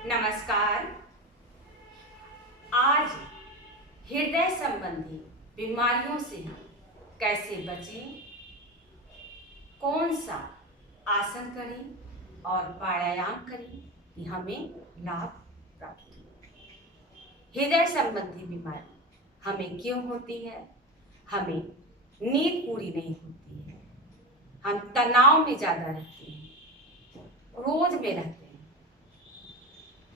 नमस्कार। आज हृदय संबंधी बीमारियों से हम कैसे बचें, कौन सा आसन करें और प्राणायाम करें कि हमें लाभ प्राप्त हो। हृदय संबंधी बीमारी हमें क्यों होती है? हमें नींद पूरी नहीं होती है, हम तनाव में ज़्यादा रहते हैं, क्रोध में रहते हैं,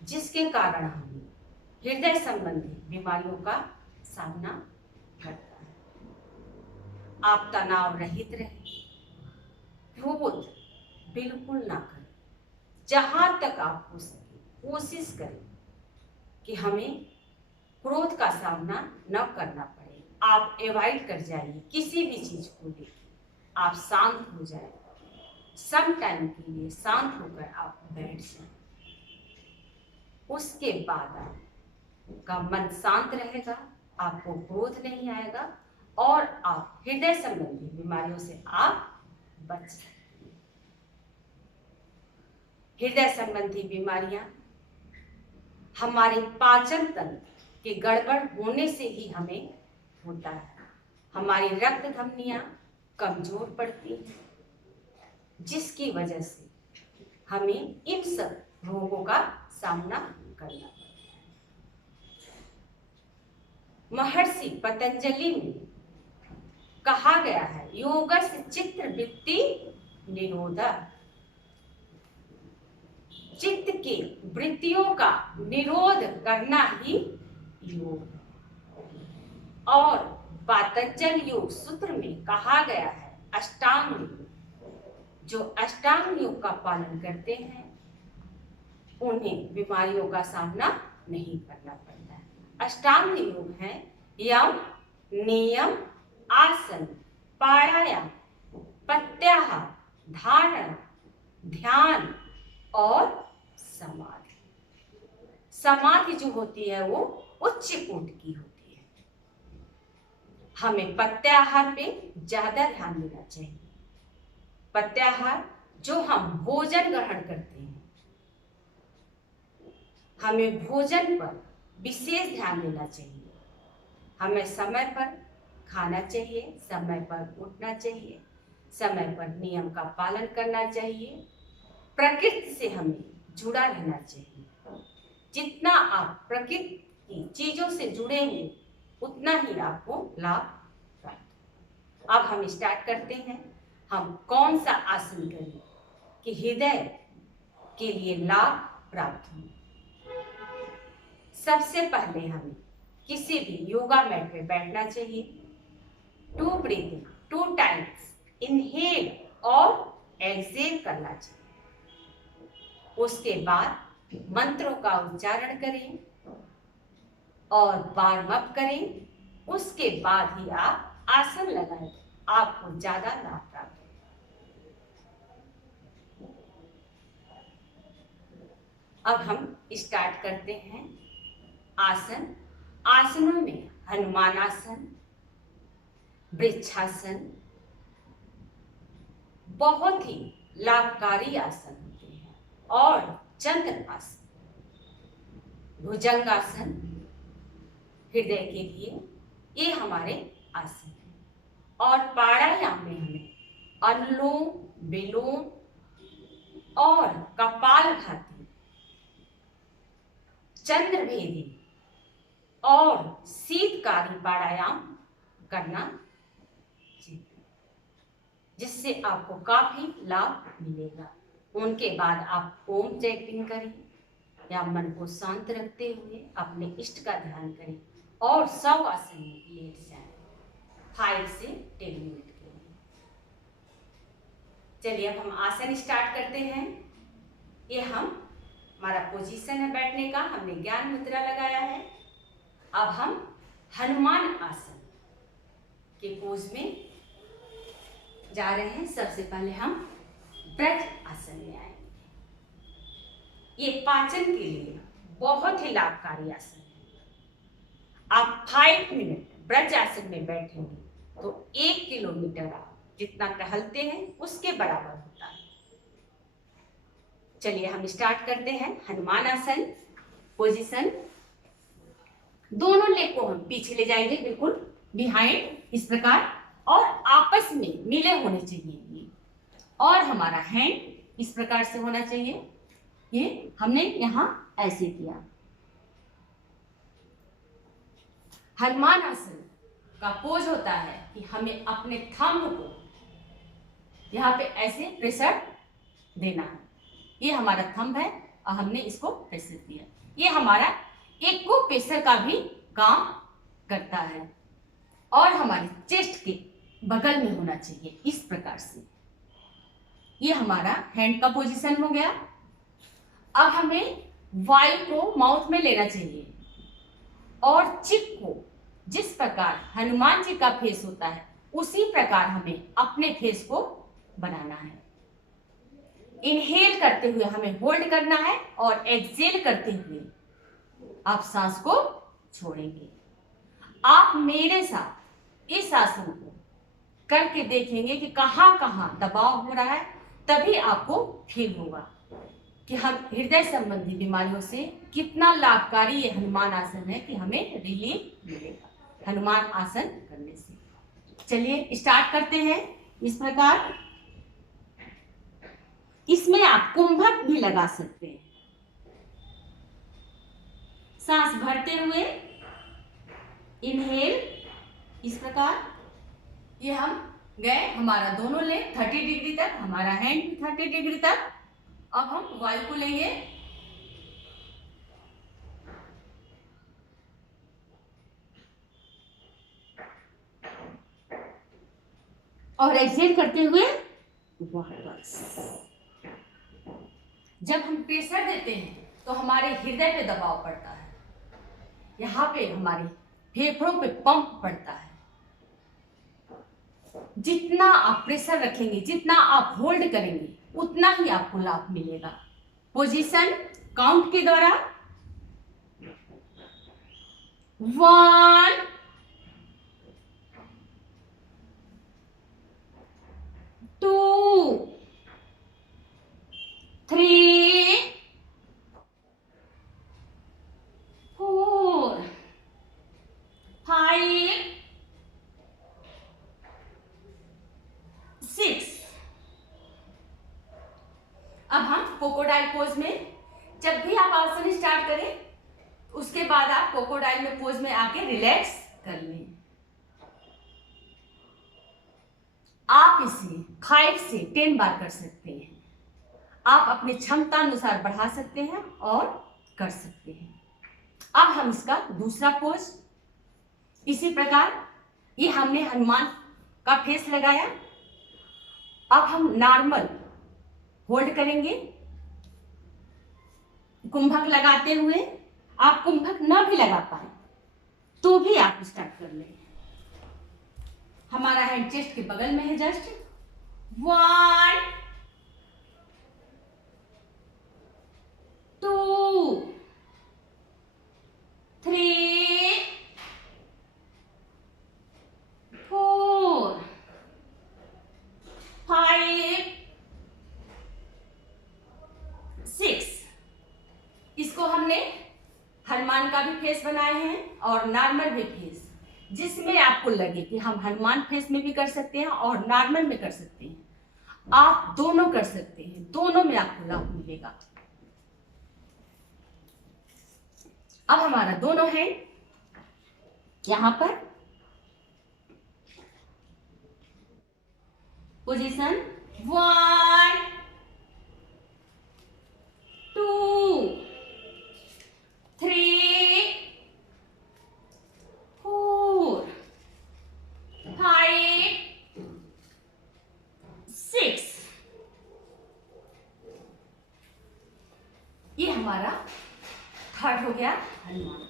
जिसके कारण हमें हृदय संबंधी बीमारियों का सामना करता है। आप तनाव रहित रहें, क्रोध बिल्कुल ना करें। जहां तक आप हो सके कोशिश करें कि हमें क्रोध का सामना न करना पड़े। आप अवॉइड कर जाइए किसी भी चीज को लेकर, आप शांत हो जाए, सम टाइम के लिए शांत होकर आप बैठ जाए। उसके बाद आपका मन शांत रहेगा, आपको क्रोध नहीं आएगा और आप हृदय संबंधी बीमारियों से आप बच सकते हैं। हृदय संबंधी बीमारियां हमारे पाचन तंत्र के गड़बड़ होने से ही हमें होता है। हमारी रक्त धमनियां कमजोर पड़ती हैं, जिसकी वजह से हमें इन सब रोगों का सामना करना पड़ता है। महर्षि पतंजलि में कहा गया है, योगस्य चित्त वृत्ति निरोधा। चित्त की वृत्तियों का निरोध करना ही योग है। और पातंजल योग सूत्र में कहा गया है, अष्टांग योग। जो अष्टांग योग का पालन करते हैं उन्हें बीमारियों का सामना नहीं करना पड़ता है। अष्टांग योग है यम, नियम, आसन, प्राणायाम, प्रत्याहार, धारणा, ध्यान और समाधि। समाधि जो होती है वो उच्च कोटि की होती है। हमें प्रत्याहार पे ज्यादा ध्यान देना चाहिए। प्रत्याहार जो हम भोजन ग्रहण करते हैं, हमें भोजन पर विशेष ध्यान देना चाहिए। हमें समय पर खाना चाहिए, समय पर उठना चाहिए, समय पर नियम का पालन करना चाहिए। प्रकृति से हमें जुड़ा रहना चाहिए। जितना आप प्रकृति की चीजों से जुड़ेंगे उतना ही आपको लाभ प्राप्त। अब हम स्टार्ट करते हैं, हम कौन सा आसन करें कि हृदय के लिए लाभ प्राप्त हो। सबसे पहले हमें किसी भी योगा मैट पे बैठना चाहिए। 2 ब्रीथिंग 2 टाइम्स इनहेल और एक्सहेल करना चाहिए। उसके बाद मंत्रों का उच्चारण करें और वार्म अप करें। उसके बाद ही आप आसन लगाएं, आपको ज्यादा लाभ प्राप्त होगा। अब हम स्टार्ट करते हैं आसन। आसनों में हनुमान आसन, वृक्षासन बहुत ही लाभकारी आसन होते हैं, और चंद्र आसन, भुजंगासन हृदय के लिए ये हमारे आसन हैं। और प्राणायाम में हमें अनुलोम विलोम और कपालभाति, चंद्रभेदी और शीतकारी प्राणायाम करना चाहिए, जिससे आपको काफी लाभ मिलेगा। उनके बाद आप ओम जपिंग करें या मन को शांत रखते हुए अपने इष्ट का ध्यान करें और शव आसन में लेट जाएं 5 से 10 मिनट के लिए। चलिए अब हम आसन स्टार्ट करते हैं। ये हमारा पोजीशन है बैठने का, हमने ज्ञान मुद्रा लगाया है। अब हम हनुमान आसन के पोज में जा रहे हैं। सबसे पहले हम ब्रज आसन में आएंगे। ये पाचन के लिए बहुत ही लाभकारी आसन है। आप 5 मिनट ब्रज आसन में बैठेंगे तो 1 किलोमीटर आप जितना टहलते हैं उसके बराबर होता है। चलिए हम स्टार्ट करते हैं। हनुमान आसन पोजीशन। दोनों लेग को हम पीछे ले जाएंगे, बिल्कुल बिहाइंड, इस प्रकार, और आपस में मिले होने चाहिए ये। और हमारा हैंड इस प्रकार से होना चाहिए। ये हमने यहां ऐसे किया। हनुमान आसन का पोज होता है कि हमें अपने थंब को यहाँ पे ऐसे प्रेशर देना है। ये हमारा थंब है और हमने इसको प्रेशर दिया। ये हमारा एक्को प्रेशर का भी काम करता है और हमारे चेस्ट के बगल में होना चाहिए, इस प्रकार से। ये हमारा हैंड का पोजीशन हो गया। अब हमें वायु को माउथ में लेना चाहिए और चिक को, जिस प्रकार हनुमान जी का फेस होता है उसी प्रकार हमें अपने फेस को बनाना है। इनहेल करते हुए हमें होल्ड करना है और एक्सहेल करते हुए आप सांस को छोड़ेंगे। आप मेरे साथ इस आसन को करके देखेंगे कि कहां कहां दबाव हो रहा है, तभी आपको फील होगा कि हम हृदय संबंधी बीमारियों से कितना लाभकारी ये हनुमान आसन है कि हमें रिलीफ मिलेगा हनुमान आसन करने से। चलिए स्टार्ट करते हैं। इस प्रकार इसमें आप कुंभक भी लगा सकते हैं। सांस भरते हुए इनहेल, इस प्रकार। ये हम गए, हमारा दोनों लेग 30 डिग्री तक, हमारा हैंड भी 30 डिग्री तक। अब हम वायु को लेंगे और एक्सहेल करते हुए वापस। जब हम प्रेशर देते हैं तो हमारे हृदय पे दबाव पड़ता है, यहाँ पे हमारे फेफड़ों पे पंप पड़ता है। जितना आप प्रेशर रखेंगे, जितना आप होल्ड करेंगे, उतना ही आपको लाभ मिलेगा। पोजीशन काउंट के द्वारा 1 2 3 4 5 6। अब हम क्रोकोडाइल पोज में, जब भी आप आसन स्टार्ट करें उसके बाद आप क्रोकोडाइल में पोज में आके रिलैक्स कर लें। आप इसे 5 से 10 बार कर सकते हैं। आप अपनी क्षमता अनुसार बढ़ा सकते हैं और कर सकते हैं। अब हम इसका दूसरा पोज इसी प्रकार, ये हमने हनुमान का फेस लगाया। अब हम नॉर्मल होल्ड करेंगे कुंभक लगाते हुए। आप कुंभक न भी लगा पाए तो भी आप स्टार्ट कर लें। हमारा हैंड चेस्ट के बगल में है, जस्ट 1 2 3 4 5 6। इसको हमने हनुमान का भी फेस बनाए हैं और नॉर्मल भी फेस, जिसमें आपको लगे कि हम हनुमान फेस में भी कर सकते हैं और नॉर्मल में कर सकते हैं। आप दोनों कर सकते हैं, दोनों में आपको लाभ मिलेगा। अब हमारा दोनों हैंड यहां पर, पोजीशन 1 2 3 4 5 6। ये हमारा थर्ड हो गया हनुमान।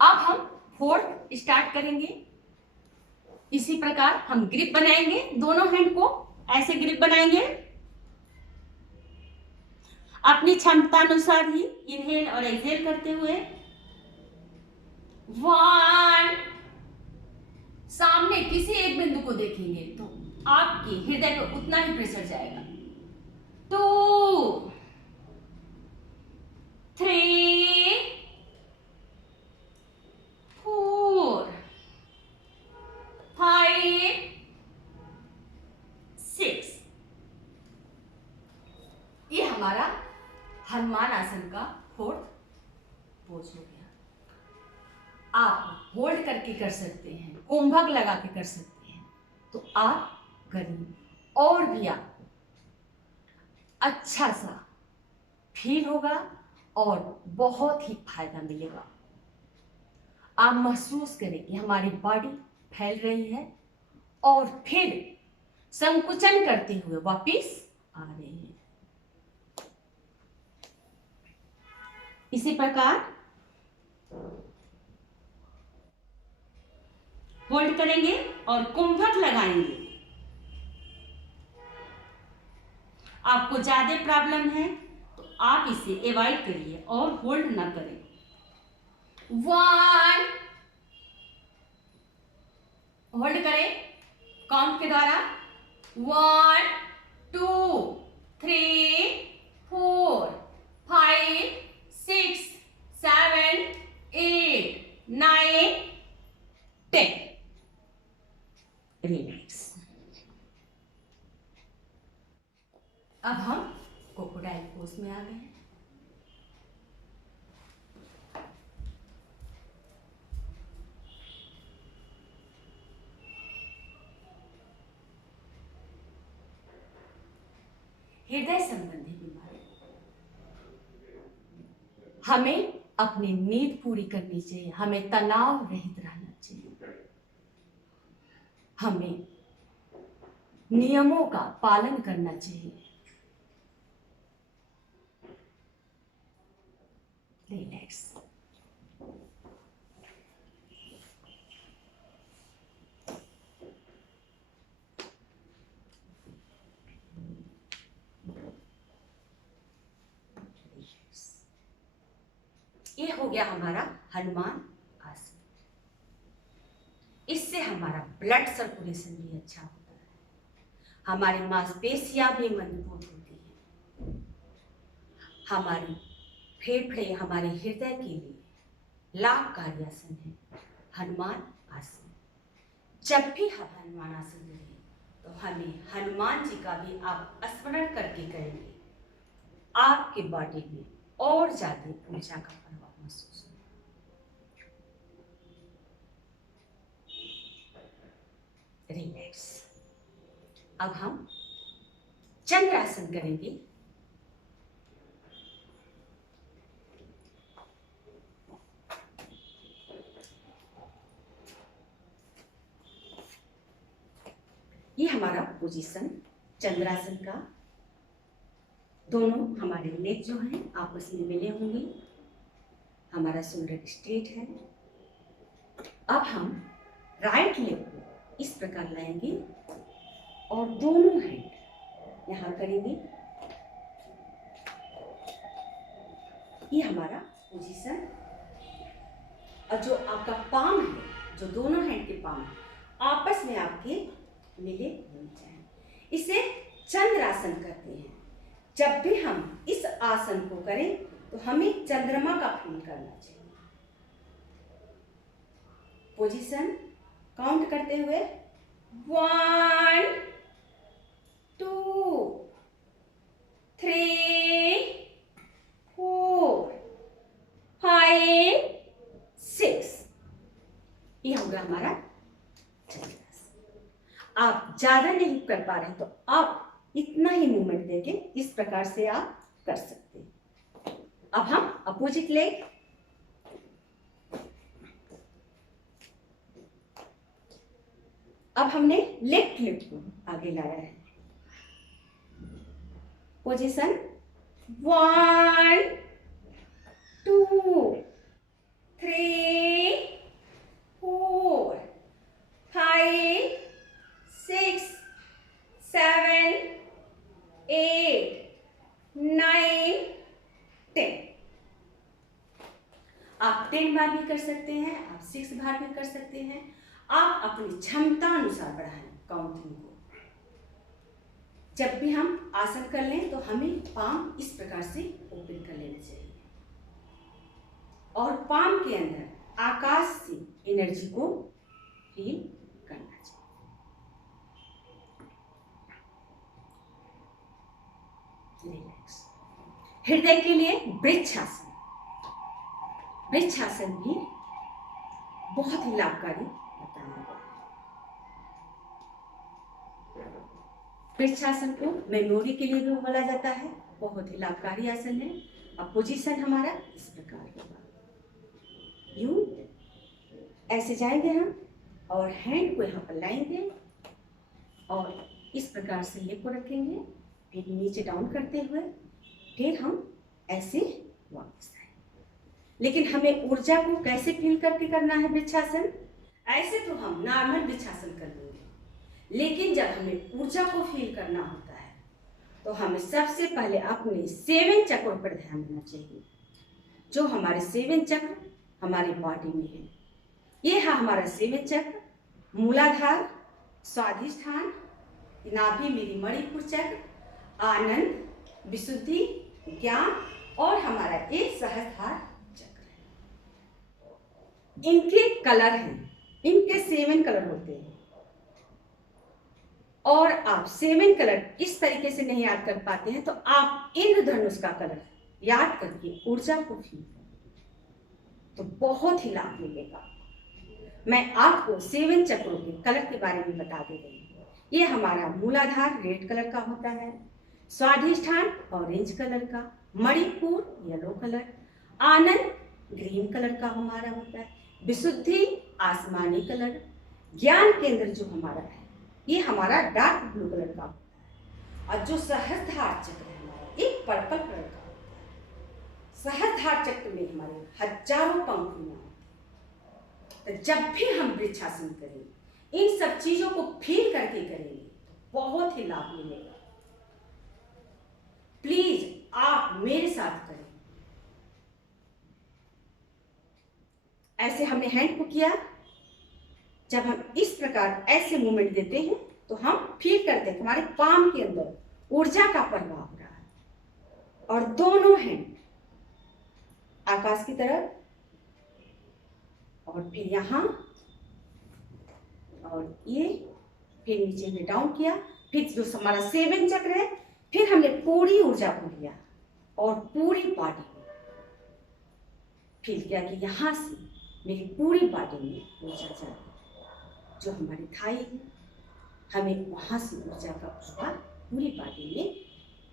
अब हम फोर्थ स्टार्ट करेंगे। इसी प्रकार हम ग्रिप बनाएंगे, दोनों हैंड को ऐसे ग्रिप बनाएंगे। अपनी क्षमता अनुसार ही इनहेल और एक्सहेल करते हुए 1। सामने किसी एक बिंदु को देखेंगे तो आपके हृदय पर उतना ही प्रेशर जाएगा। 2 3 4 5 6। ये हमारा हनुमान आसन का 4th पोज हो गया। आप होल्ड करके कर सकते हैं, कुंभक लगा के कर सकते हैं, तो आप करिए और भी आपको अच्छा सा फील होगा और बहुत ही फायदा मिलेगा। आप महसूस करें कि हमारी बॉडी फैल रही है और फिर संकुचन करते हुए वापिस आ रहे हैं। इसी प्रकार होल्ड करेंगे और कुंभक लगाएंगे। आपको ज्यादा प्रॉब्लम है तो आप इसे अवॉइड करिए और होल्ड ना करें। 1 होल्ड करें काउंट के द्वारा। 1 2 3 4 5 6 7 8 9 10। रिलैक्स। अब हम क्रोकोडाइल पोज में आ गए हैं। हृदय संबंधी बीमारी, हमें अपनी नींद पूरी करनी चाहिए, हमें तनाव रहित रहना चाहिए, हमें नियमों का पालन करना चाहिए। रिलैक्स। ये हो गया हमारा हनुमान आसन। इससे हमारा ब्लड सर्कुलेशन भी अच्छा होता है, हमारी मांसपेशियां भी मजबूत होती है, हमारी फेफड़े हमारे हृदय के लिए लाभकारी आसन है हनुमान आसन। जब भी हम हनुमान आसन करें तो हमें हनुमान जी का भी आप स्मरण करके करेंगे, आपके बॉडी में और ज्यादा ऊर्जा का प्रभाव महसूस होगा। रिलैक्स। अब हम चंद्रासन करेंगे। ये हमारा पोजीशन चंद्रासन का। दोनों हमारे लेग जो हैं आपस में मिले होंगे, हमारा शोल्डर स्ट्रेट है। अब हम राइट लेग को इस प्रकार लाएंगे और दोनों हैंड यहाँ करेंगे। ये हमारा पोजीशन। और जो आपका पाम है, जो दोनों हैंड के पाम आपस में आपके मिले होने चाहिए, इसे चंद्रासन कहते हैं। जब भी हम इस आसन को करें तो हमें चंद्रमा का फील करना चाहिए। पोजीशन काउंट करते हुए 1 2 3 4 5 6। ये होगा हमारा चंद्रासन। आप ज्यादा नहीं कर पा रहे तो आप इतना ही मूवमेंट देके इस प्रकार से आप कर सकते हैं। अब हम अपोजिट लेग। अब हमने लेफ्ट लेग को आगे लाया है। पोजीशन 1 2 3 4 5 6 7 8 9 10। आप 10 बार भी कर सकते हैं, आप 6 बार भी कर सकते हैं। आप अपनी क्षमता अनुसार बढ़ाएं काउंटिंग को। जब भी हम आसन कर लें तो हमें पाम इस प्रकार से ओपन कर लेना चाहिए और पाम के अंदर आकाश से एनर्जी को फील करना चाहिए। रिलैक्स। हृदय के लिए वृक्षासन। वृक्षासन भी बहुत ही लाभकारी बताया गया है। वृक्षासन को मेमोरी के लिए भी बोला जाता है, बहुत ही लाभकारी आसन है। अब पोजीशन हमारा इस प्रकार होगा, यूं ऐसे जाएंगे हम और हैंड को यहाँ पर लाएंगे और इस प्रकार से लेग को रखेंगे, फिर नीचे डाउन करते हुए फिर हम ऐसे वापस आए। लेकिन हमें ऊर्जा को कैसे फील करके करना है वृक्षासन? ऐसे तो हम नॉर्मल वृक्षासन कर लेंगे, लेकिन जब हमें ऊर्जा को फील करना होता है तो हमें सबसे पहले अपने 7 चक्रों पर ध्यान देना चाहिए। जो हमारे 7 चक्र हमारी बॉडी में है, ये है हमारा 7 चक्र। मूलाधार, स्वाधिष्ठान, नाभि मेरी मणिपुर चक्र, आनंद, विशुद्धि, ज्ञान और हमारा एक सहस्त्रार चक्र है। इनके कलर हैं, इनके 7 कलर होते हैं और आप 7 कलर इस तरीके से नहीं याद कर पाते हैं तो आप इंद्रधनुष का कलर याद करके ऊर्जा को फील करें तो बहुत ही लाभ मिलेगा। मैं आपको 7 चक्रों के कलर के बारे में बता दे रही हूँ। ये हमारा मूलाधार रेड कलर का होता है, स्वाधिष्ठान ऑरेंज कलर का, मणिपुर येलो कलर, आनंद ग्रीन कलर का हमारा होता है, विशुद्धि आसमानी कलर, ज्ञान केंद्र जो हमारा है ये हमारा डार्क ब्लू कलर का होता है और जो सहस्त्रार चक्र है हमारा एक पर्पल कलर का होता है। सहस्त्रार चक्र में हमारे हजारों पंखुड़ियां होती हैं। तो जब भी हम वृक्षासन करें इन सब चीजों को फील करके करेंगे तो बहुत ही लाभ मिलेगा। प्लीज आप मेरे साथ करें। ऐसे हमने हैंड को किया, जब हम इस प्रकार ऐसे मूवमेंट देते हैं तो हम फील करते हैं हमारे पाम के अंदर ऊर्जा का प्रभाव हो रहा है और दोनों हैंड आकाश की तरफ और फिर यहाँ और ये, फिर नीचे में डाउन किया, फिर जो हमारा 7 चक्र है फिर हमने पूरी ऊर्जा को लिया और पूरी बॉडी में फील किया कि यहाँ से मेरी पूरी बॉडी में ऊर्जा जा रही है। जो हमारी थाई है हमें वहां से ऊर्जा का प्रभाव पूरी बॉडी में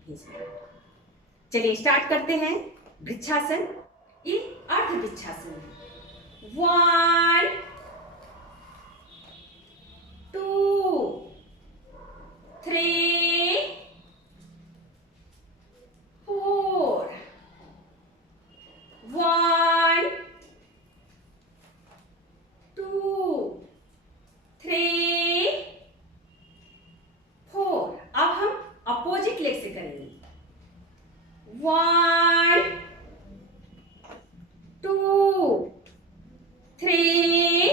भेजना है। चलिए स्टार्ट करते हैं वृक्षासन। ये अर्ध वृक्षासन है। 1 2 3 4 1 2 3 4। अब हम अपोजिट लेग से करेंगे। 1 2 3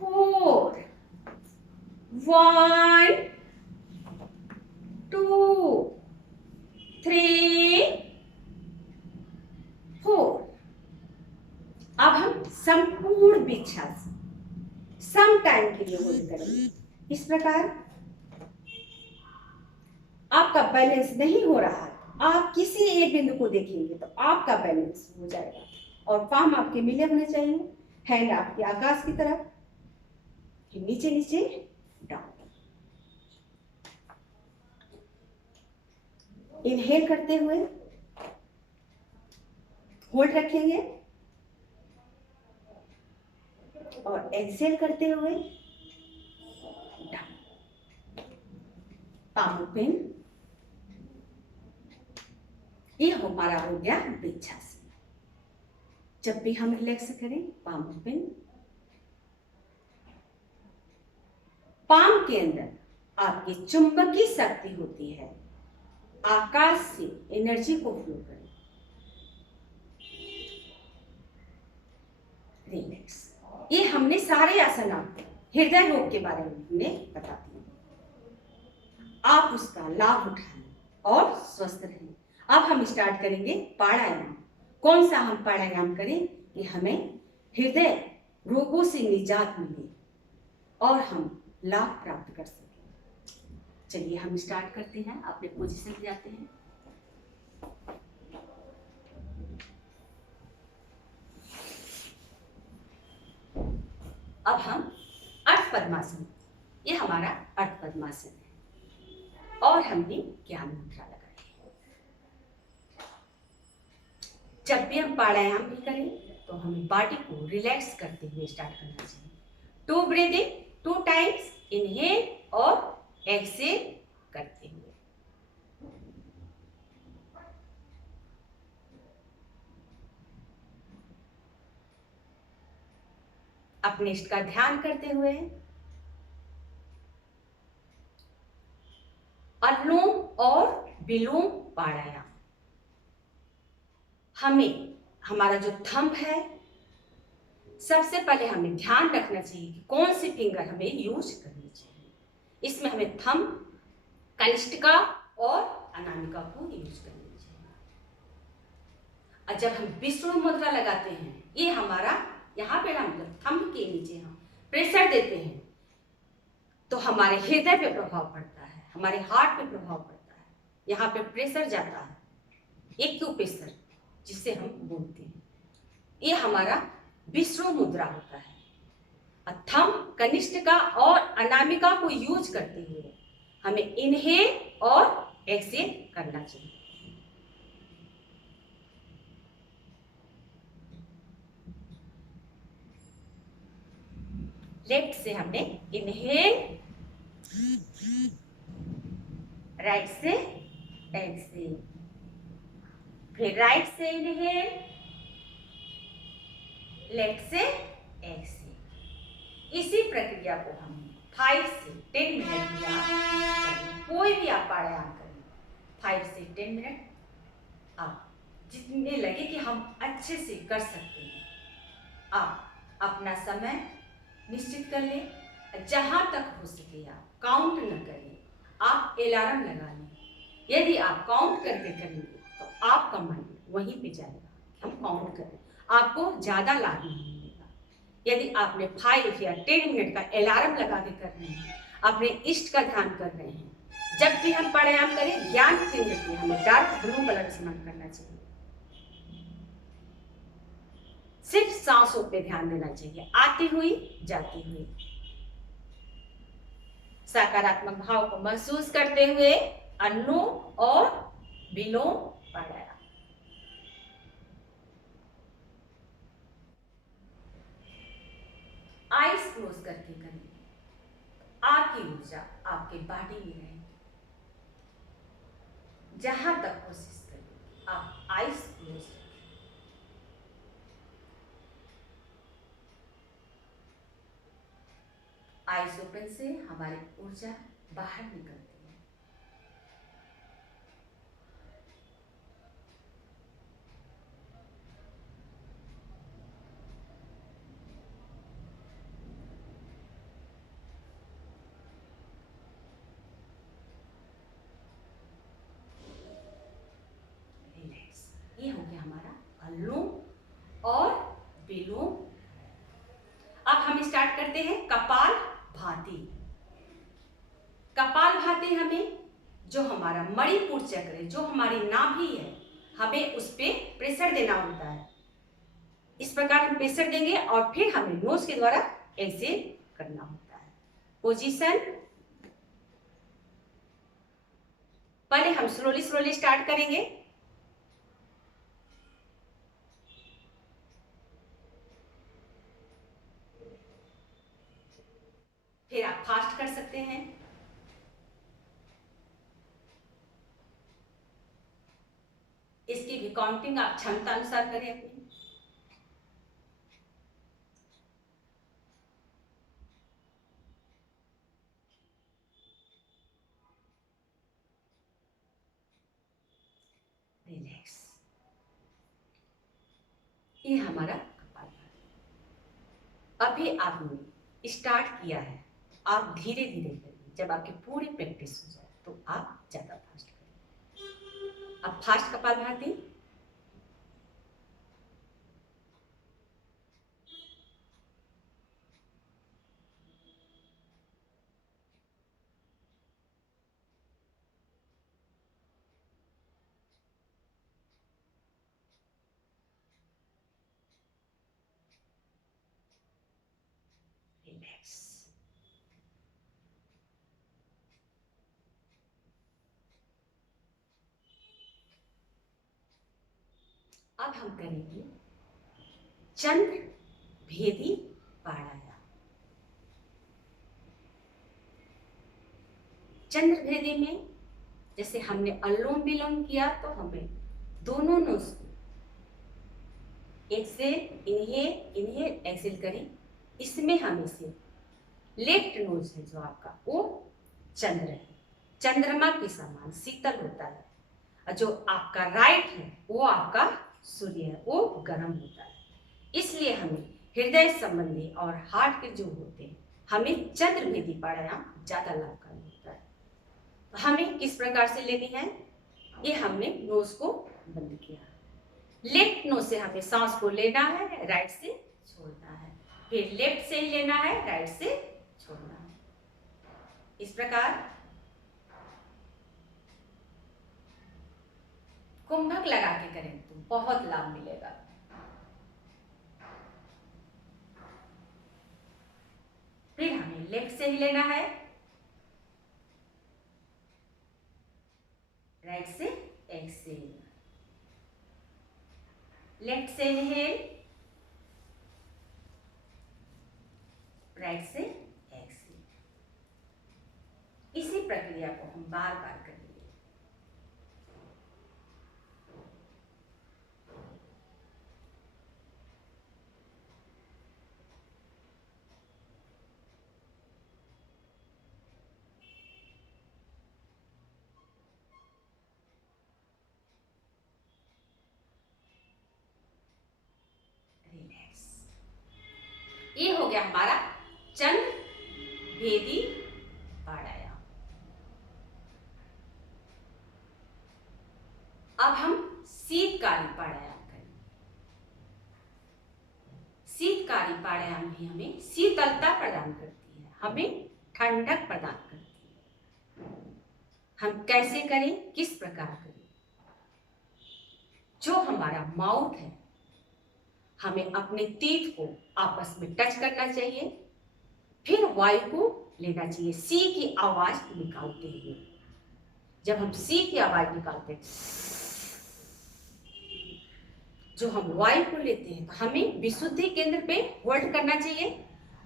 4 1 2 3 4। अब हम संपूर्ण वृक्षासन सम टाइम के लिए होल्ड करेंगे। इस प्रकार आपका बैलेंस नहीं हो रहा है, आप किसी एक बिंदु को देखेंगे तो आपका बैलेंस हो जाएगा और पाम आपके मिले होने चाहिए, हैंड आपके आकाश की तरफ, फिर नीचे नीचे डाउन। इनहेल करते हुए होल्ड रखेंगे और एक्सेल करते हुए डाउन। Palm open. ये हमारा हो गया वृक्षासन। जब भी हम रिलैक्स करें पाम ओपन। पाम के अंदर आपकी चुंबकीय शक्ति होती है, आकाश से एनर्जी को फ्लो करें। रिलैक्स। ये हमने सारे आसन आपको हृदय रोग के बारे में हमने बता दिए। आप उसका लाभ उठाएं और स्वस्थ रहें। अब हम स्टार्ट करेंगे प्राणायाम। कौन सा हम प्राणायाम करें कि हमें हृदय रोगों से निजात मिले और हम लाभ प्राप्त कर सकें। चलिए हम स्टार्ट करते हैं, अपने पोजीशन पे जाते हैं। अब हम अर्ध पद्मासन, ये हमारा अर्ध पद्मासन है और हमने ज्ञान मुद्रा लगाई है। जब भी हम प्राणायाम भी करें तो हमें बॉडी को रिलैक्स करते हुए स्टार्ट करना चाहिए। 2 ब्रीदिंग 2 टाइम्स, इनहेल और एक्सेल करते हुए। अपने इष्ट का ध्यान करते हुए अनुलोम और विलोम प्राणायाम। हमें हमारा जो थंब है, सबसे पहले हमें ध्यान रखना चाहिए कि कौन सी फिंगर हमें यूज करनी चाहिए। इसमें हमें थंब, कनिष्ठिका और अनामिका को यूज करनी चाहिए। और जब हम विश्व मुद्रा लगाते हैं, ये हमारा यहाँ पे हम थंब के नीचे हम प्रेशर देते हैं तो हमारे हृदय पे प्रभाव पड़ता है, हमारे हार्ट पे प्रभाव पड़ता है। यहाँ पे प्रेशर जाता है, एक्यूप्रेशर जिसे हम बोलते हैं। ये हमारा विश्व मुद्रा होता है। थंब, कनिष्ठिका और अनामिका को यूज करते हुए हमें इनहेल और एक्सेल करना चाहिए। लेफ्ट से हमने इनहेल, राइट से एक्सेल, फिर राइट से इनहेल, लेफ्ट से एक्सेल। इसी प्रक्रिया को हम 5 से 10 मिनट या कोई भी आप प्राणायाम करें, 5 से 10 मिनट आप जितने लगे कि हम अच्छे से कर सकते हैं, आप अपना समय निश्चित कर लें। जहां तक हो सके आप काउंट न करें, आप अलार्म लगा लें। यदि आप काउंट करके करेंगे तो आपका मन वहीं पे जाएगा, हम काउंट करें, आपको ज्यादा लाभ नहीं मिलेगा। यदि आपने 5 या 10 मिनट का अलार्म लगा के कर रहे हैं, अपने इष्ट का ध्यान कर रहे हैं, जब भी हम प्राणायाम करें ज्ञान केंद्र पे हमें डार्क ब्लू कलर से मन करना चाहिए। सिर्फ सांसों पे ध्यान देना चाहिए, आती हुई जाती हुई। सकारात्मक भाव को महसूस करते हुए अनुलोम और विलोम प्राणायाम। आईज क्लोज करके करें, आपकी ऊर्जा आपके बॉडी में रहे। जहां तक कोशिश करें आप आईज क्लोज करें। आईज ओपन से हमारी ऊर्जा बाहर निकलती है। रिलैक्स। ये हो गया हमारा अनुलोम और विलोम। अब हम स्टार्ट करते हैं कपाल भाती। कपाल भाती हमें जो हमारा मणिपुर चक्र है, जो हमारी नाभि है, हमें उस पे प्रेशर देना होता है। इस प्रकार हम प्रेशर देंगे और फिर हमें नोज के द्वारा एक्सेल करना होता है। पोजीशन, पहले हम स्लोली स्टार्ट करेंगे। फिर आप फास्ट कर सकते हैं। इसकी भी काउंटिंग आप क्षमता अनुसार करें अपनी। रिलैक्स। ये हमारा कपालभाति। अभी आपने स्टार्ट किया है, आप धीरे धीरे करिए। जब आपकी पूरी प्रैक्टिस हो जाए तो आप ज्यादा फास्ट करें। अब फास्ट कपालभाति। रिलैक्स। अब हम करेंगे चंद्र भेदी प्राणायाम। चंद्र भेदी में जैसे हमने अनुलोम विलोम किया तो हमें दोनों नोज को एक्सेल इनहेल इनहेल एक्सेल करें। इसमें हमें से लेफ्ट नोज है जो आपका वो चंद्र है, चंद्रमा के समान शीतल होता है, और जो आपका राइट है वो आपका सूर्य है, वो गर्म होता है। इसलिए हमें हृदय संबंधी और हार्ट के जो होते हैं हमें चंद्र भेदी प्राणायाम ज्यादा लाभकारी होता है। तो हमें किस प्रकार से लेनी है, ये हमने नोज को बंद किया, लेफ्ट नोज से हमें सांस को लेना है, राइट से छोड़ना है, फिर लेफ्ट से ही लेना है, राइट से छोड़ना है। इस प्रकार कुंभक लगा के करें तो बहुत लाभ मिलेगा। फिर हमें लेफ्ट से ही लेना है, राइट से एक्सेल, लेफ्ट से इनहेल, राइट से एक्सेल। इसी प्रक्रिया को हम बार बार करेंगे। ये हो गया हमारा चंद्र भेदी प्राणायाम। अब हम शीतकारी प्राणायाम करेंगे। शीतकारी प्राणायाम भी हमें शीतलता प्रदान करती है, हमें ठंडक प्रदान करती है। हम कैसे करें, किस प्रकार करें? जो हमारा माउथ है हमें अपने तीत को आपस में टच करना चाहिए, फिर वायु को लेना चाहिए सी की आवाज निकालते हुए। जब हम सी की आवाज निकालते हैं, जो हम वायु को लेते हैं, तो हमें विशुद्धि केंद्र पे होल्ड करना चाहिए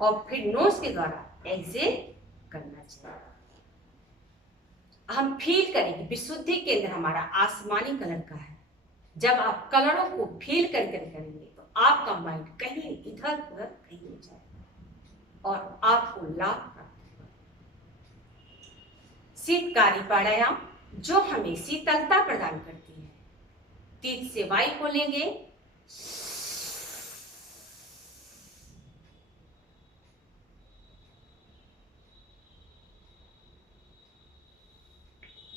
और फिर नोज के द्वारा एक्सेल करना चाहिए। हम फील करेंगे विशुद्धि केंद्र हमारा आसमानी कलर का है। जब आप कलरों को फील करके करेंगे तो आपका माइंड कहीं इधर उधर नहीं हो जाएगा और आपको लाभ प्राप्त होगा। शीतकारी प्राणायाम जो हमें शीतलता प्रदान करती है। तीत से वायु को लेंगे,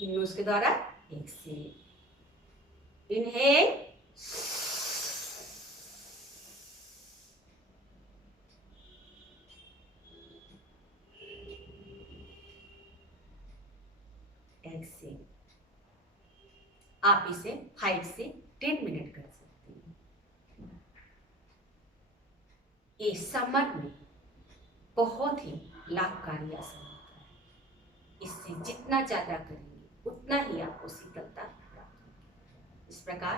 नोज के द्वारा एक्सेल, इनहेल, एक्सेल। आप इसे 5 से 10 मिनट कर सकते हैं। ये समर में बहुत ही लाभकारी आसन होता है। इससे जितना ज्यादा करेंगे उतना ही आपको शीतलता प्राप्त होगी। इस प्रकार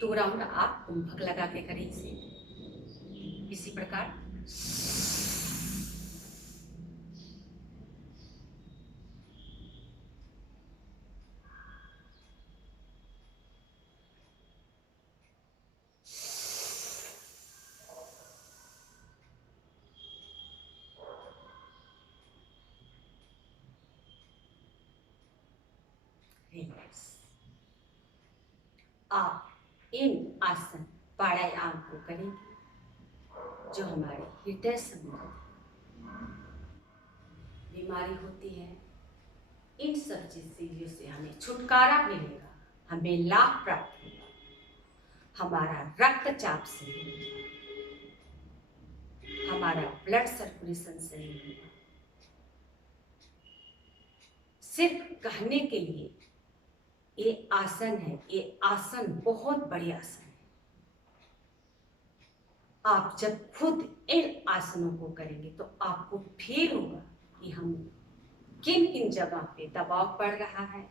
दो राउंड आप कुंभक लगा के करें इसे। इसी प्रकार रिलैक्स। आप इन आसन प्राणायाम को करेंगे जो हमारे हृदय संबंधी बीमारी होती है, इन सब चीजों से हमें छुटकारा मिलेगा, हमें लाभ प्राप्त होगा, हमारा रक्तचाप सही होगा, हमारा ब्लड सर्कुलेशन सही होगा। सिर्फ कहने के लिए ये आसन है, ये आसन बहुत बड़ी आसन है। आप जब खुद इन आसनों को करेंगे तो आपको फील होगा कि हम किन किन जगह पे दबाव पड़ रहा है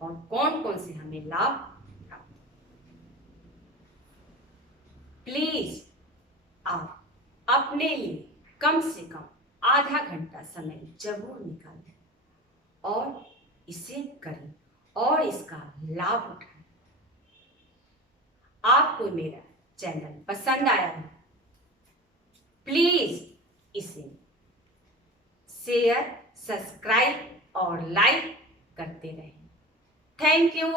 और कौन कौन से हमें लाभ प्राप्त। प्लीज आप अपने लिए कम से कम आधा घंटा समय जरूर निकालें और इसे करें और इसका लाभ उठाएं। आपको मेरा चैनल पसंद आया है, प्लीज इसे शेयर, सब्सक्राइब और लाइक करते रहें। Thank you.